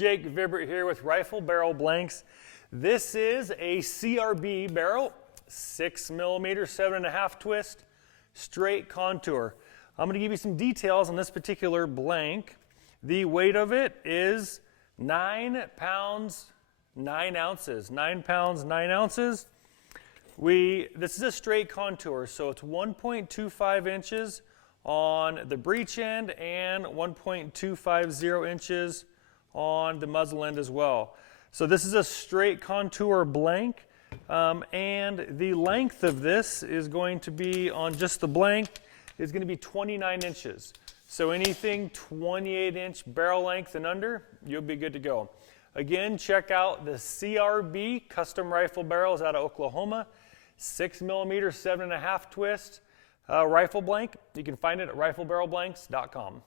Jake Vibbert here with Rifle Barrel Blanks. This is a CRB barrel, 6mm 7.5 twist, straight contour. I'm going to give you some details on this particular blank. The weight of it is 9 pounds, 9 ounces. 9 pounds, 9 ounces. This is a straight contour, so it's 1.25 inches on the breech end and 1.250 inches on the muzzle end as well. So this is a straight contour blank, and the length of this is going to be, on just the blank, is going to be 29 inches. So anything 28-inch barrel length and under, you'll be good to go. Again, check out the CRB custom rifle barrels out of Oklahoma, 6mm 7.5 twist rifle blank. You can find it at riflebarrelblanks.com.